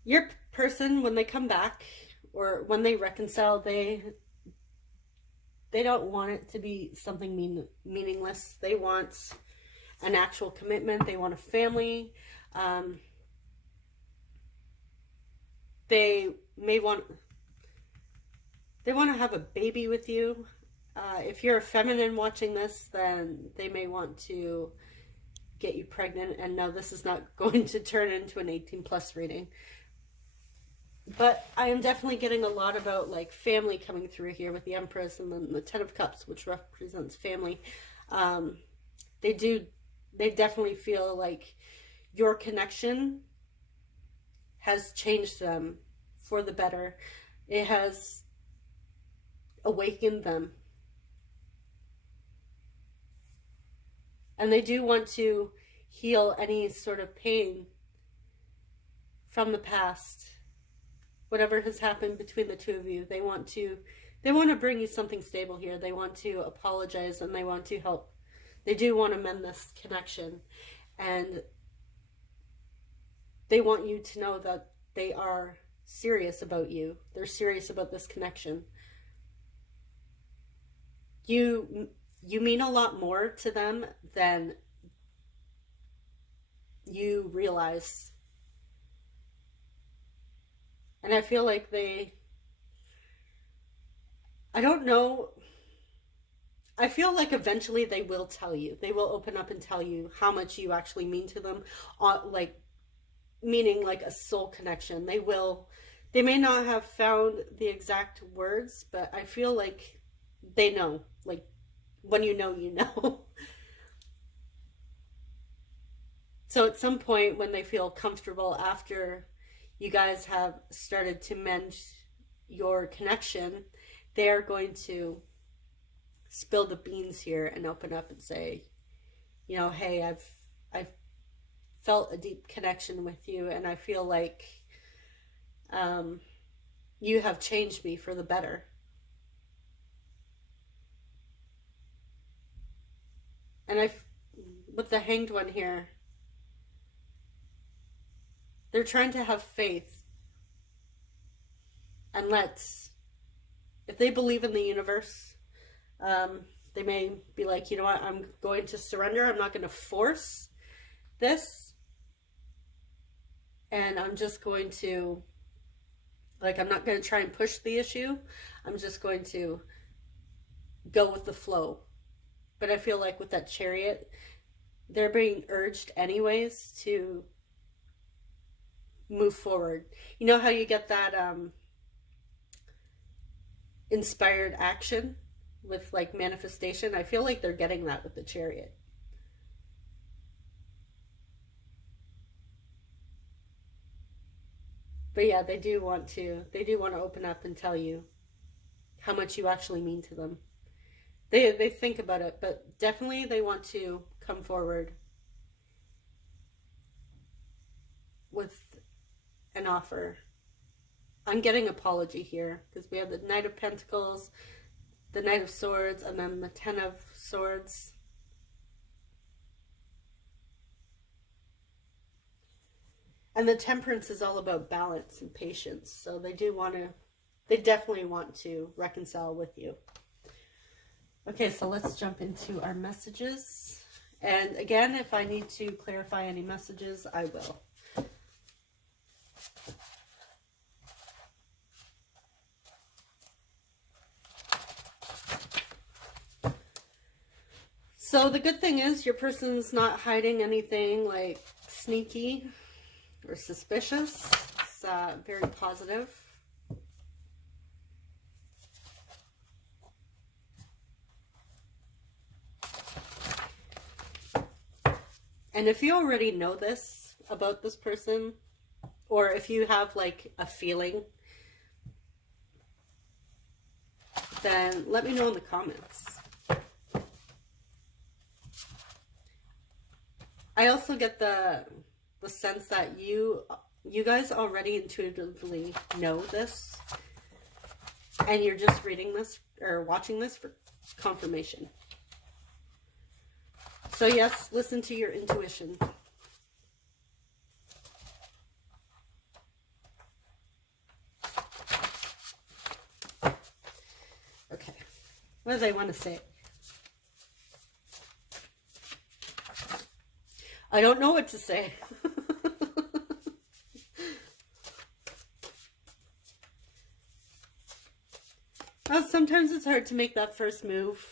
Your person, when they come back or when they reconcile, they don't want it to be something meaningless. They want an actual commitment. They want a family. They want to have a baby with you. If you're a feminine watching this, then they may want to get you pregnant. And no, this is not going to turn into an 18+ reading. But I am definitely getting a lot about like family coming through here with the Empress and then the 10 of Cups, which represents family. They definitely feel like your connection has changed them for the better. It has awakened them. And they do want to heal any sort of pain from the past. Whatever has happened between the 2 of you, they want to bring you something stable here. They want to apologize and they want to help. They do want to mend this connection. And they want you to know that they are serious about you. They're serious about this connection. You mean a lot more to them than you realize. And I feel like I don't know. I feel like eventually they will tell you. They will open up and tell you how much you actually mean to them. Like, meaning like a soul connection. They may not have found the exact words, but I feel like they know. Like, when you know, you know. So at some point when they feel comfortable after you guys have started to mend your connection, they are going to spill the beans here and open up and say, you know, hey, I've felt a deep connection with you, and I feel like you have changed me for the better. And with the Hanged One here, they're trying to have faith and if they believe in the universe, they may be like, you know what, I'm going to surrender. I'm not going to force this. And I'm just going to, like, I'm not going to try and push the issue. I'm just going to go with the flow. But I feel like with that Chariot, they're being urged anyways to move forward. You know how you get that inspired action with like manifestation? I feel like they're getting that with the Chariot. But yeah, they do want to open up and tell you how much you actually mean to them. They think about it, but definitely they want to come forward with an offer. I'm getting apology here because we have the Knight of Pentacles, the Knight of Swords, and then the 10 of Swords. And the Temperance is all about balance and patience. So they definitely want to reconcile with you. Okay, so let's jump into our messages. And again, if I need to clarify any messages, I will. So the good thing is your person's not hiding anything like sneaky or suspicious. It's very positive. And if you already know this about this person, or if you have like a feeling, then let me know in the comments. I also get the sense that you guys already intuitively know this, and you're just reading this or watching this for confirmation. So yes, listen to your intuition. Okay, what do they want to say? I don't know what to say. Well, sometimes it's hard to make that first move,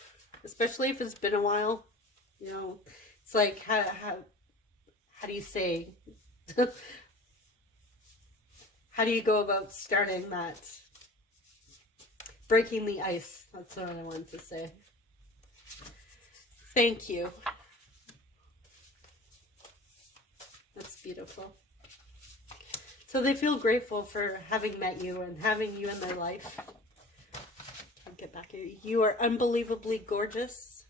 especially if it's been a while. You know, it's like, how do you say, how do you go about starting that, breaking the ice? That's what I wanted to say. Thank you. That's beautiful. So they feel grateful for having met you and having you in their life. I'll get back here. You are unbelievably gorgeous.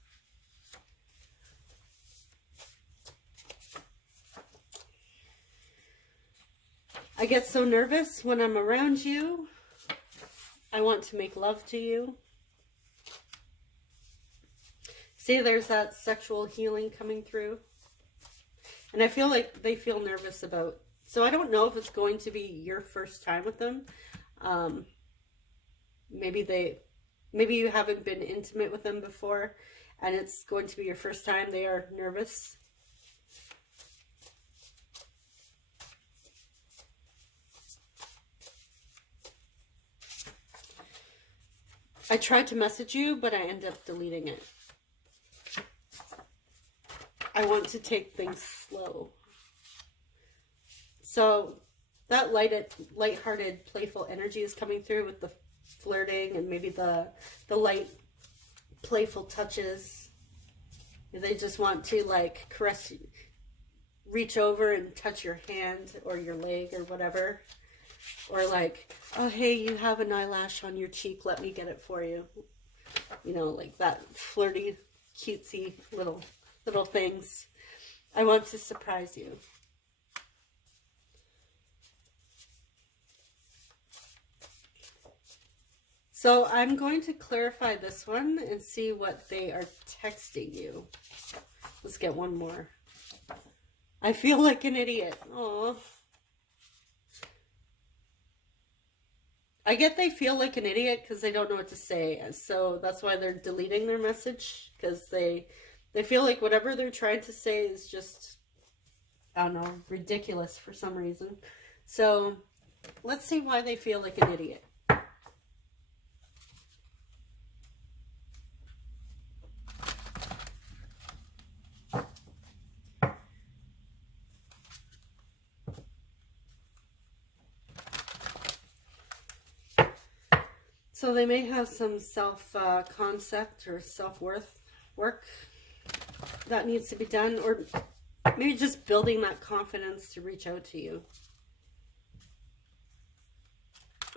I get so nervous when I'm around you. I want to make love to you. See, there's that sexual healing coming through. And I feel like they feel nervous about. So I don't know if it's going to be your first time with them. Maybe you haven't been intimate with them before, and it's going to be your first time. They are nervous. I tried to message you, but I ended up deleting it. I want to take things slow. So that light-hearted, playful energy is coming through with the flirting and maybe the light, playful touches. They just want to like caress you, reach over and touch your hand or your leg or whatever. Or like, oh, hey, you have an eyelash on your cheek. Let me get it for you. You know, like that flirty, cutesy little things. I want to surprise you. So I'm going to clarify this one and see what they are texting you. Let's get one more. I feel like an idiot. Aww. I get they feel like an idiot because they don't know what to say. So that's why they're deleting their message, because they feel like whatever they're trying to say is just, I don't know, ridiculous for some reason. So let's see why they feel like an idiot. So they may have some self-concept or self-worth work that needs to be done, or maybe just building that confidence to reach out to you.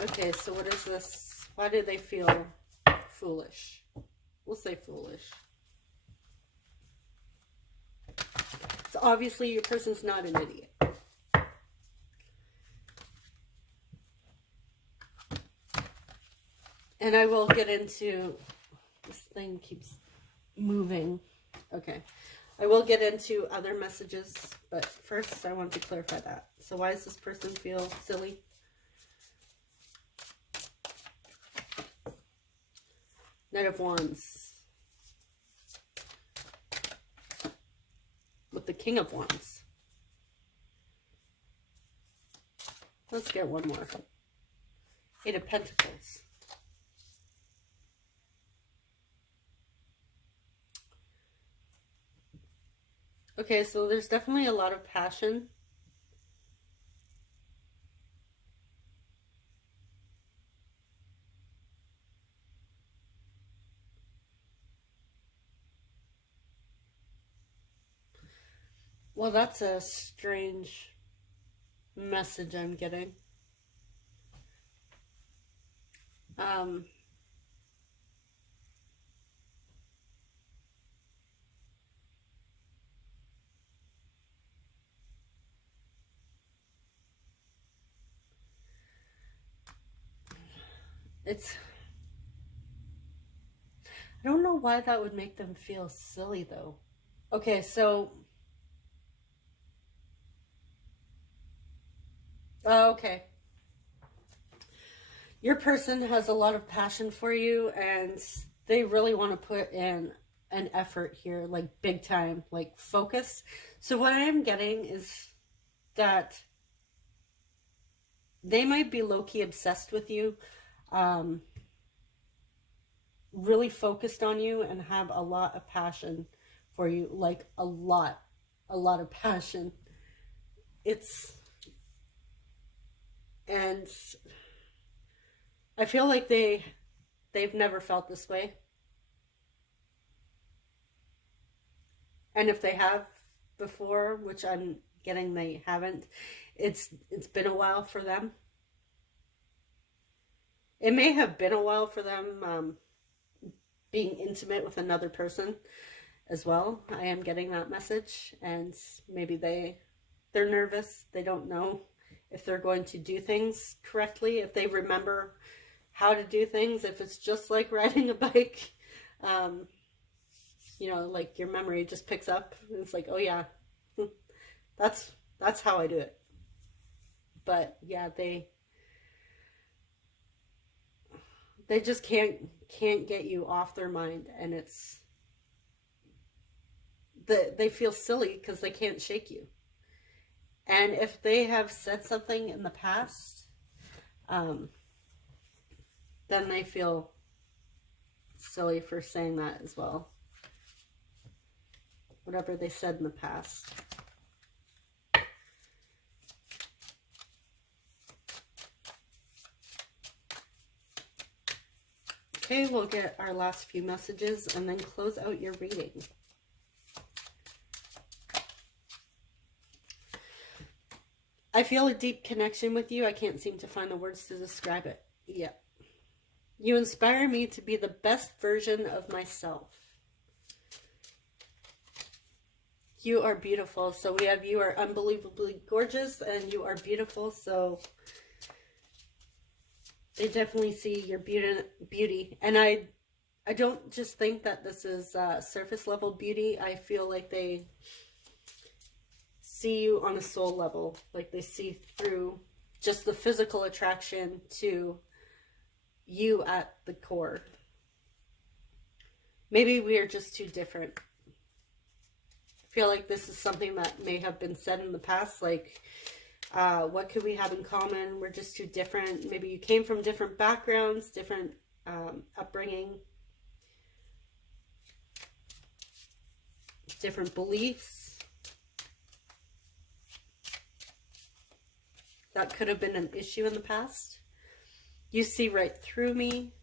Okay, so what is this? Why do they feel foolish? We'll say foolish. So obviously your person's not an idiot. And I will get into, this thing keeps moving. Okay. I will get into other messages, but first I want to clarify that. So why does this person feel silly? Knight of Wands. With the King of Wands. Let's get one more. Eight of Pentacles. Okay, so there's definitely a lot of passion. Well, that's a strange message I'm getting. Um, it's, I don't know why that would make them feel silly though. Okay, so, okay. Your person has a lot of passion for you and they really want to put in an effort here, like big time, like focus. So what I am getting is that they might be low-key obsessed with you, um, really focused on you and have a lot of passion for you, like a lot of passion. It's, and I feel like they've never felt this way. And if they have before, which I'm getting they haven't, it's been a while for them. It may have been a while for them, being intimate with another person as well. I am getting that message, and maybe they're nervous. They don't know if they're going to do things correctly, if they remember how to do things, if it's just like riding a bike. Um, you know, like your memory just picks up. It's like, oh yeah, that's that's how I do it. But yeah, they just can't get you off their mind, and they feel silly because they can't shake you. And if they have said something in the past, um, then they feel silly for saying that as well. Whatever they said in the past. Okay, we'll get our last few messages and then close out your reading. I feel a deep connection with you. I can't seem to find the words to describe it. Yeah. You inspire me to be the best version of myself. You are beautiful. So we have you are unbelievably gorgeous and you are beautiful. So they definitely see your beauty. And I don't just think that this is surface level beauty. I feel like they see you on a soul level. Like they see through just the physical attraction to you at the core. Maybe we are just too different. I feel like this is something that may have been said in the past, like, what could we have in common? We're just too different. Maybe you came from different backgrounds, different upbringing, different beliefs. That could have been an issue in the past. You see right through me.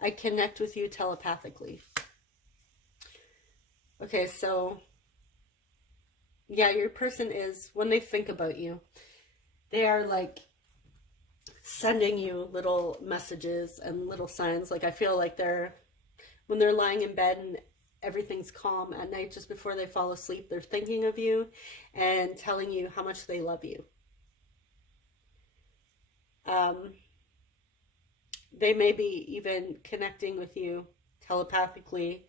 I connect with you telepathically. Okay, so yeah, your person is, when they think about you, they are like sending you little messages and little signs. Like I feel like when they're lying in bed and everything's calm at night just before they fall asleep, they're thinking of you and telling you how much they love you. They may be even connecting with you telepathically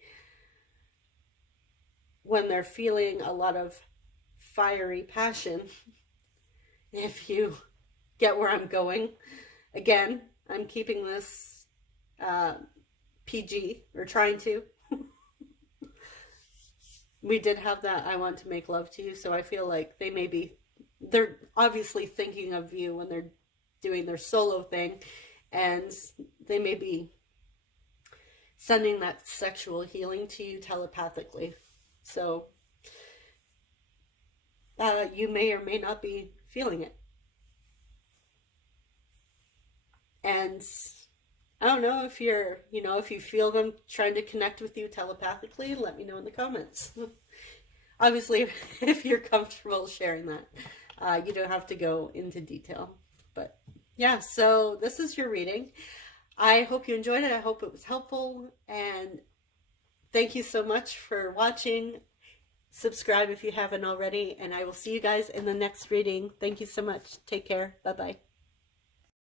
when they're feeling a lot of fiery passion. If you get where I'm going. Again, I'm keeping this PG, or trying to. We did have that I want to make love to you, so I feel like they're obviously thinking of you when they're doing their solo thing, and they may be sending that sexual healing to you telepathically. So you may or may not be feeling it. And I don't know if you're, if you feel them trying to connect with you telepathically, let me know in the comments. Obviously, if you're comfortable sharing that, you don't have to go into detail. But yeah, so this is your reading. I hope you enjoyed it. I hope it was helpful. And thank you so much for watching. Subscribe if you haven't already. And I will see you guys in the next reading. Thank you so much. Take care. Bye-bye.